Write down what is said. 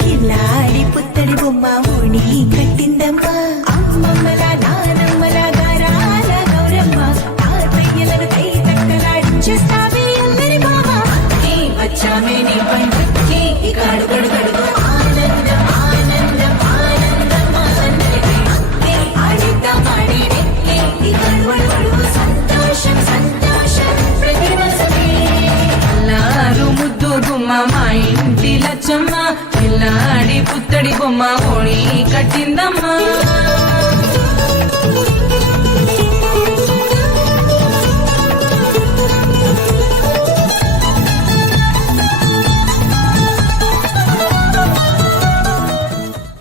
కిల్లాడి పుత్తడి బొమ్మ ఓణి కట్టిందమ్మా అమ్మమ్మల నానమ్మల గారాల గౌరమ్మ తాతయ్యలను కై తట్టలాడించేస్తావే అల్లరి బావ వచ్చామే నీ పండుగకి ఇకాడు గడుగడుగు ఆనందం ఆనందం ఆనందం ఆడిద్దాం ఆడి ఇకాడు వడువడు సంతోషం సంతోషం ప్రతివసమే అల్లారు ముద్దు గుమ్మ మా ఇంటి లచ్చమ్మ పిల్లాడి పుత్తడి బొమ్మ ఓణి కట్టిందమ్మా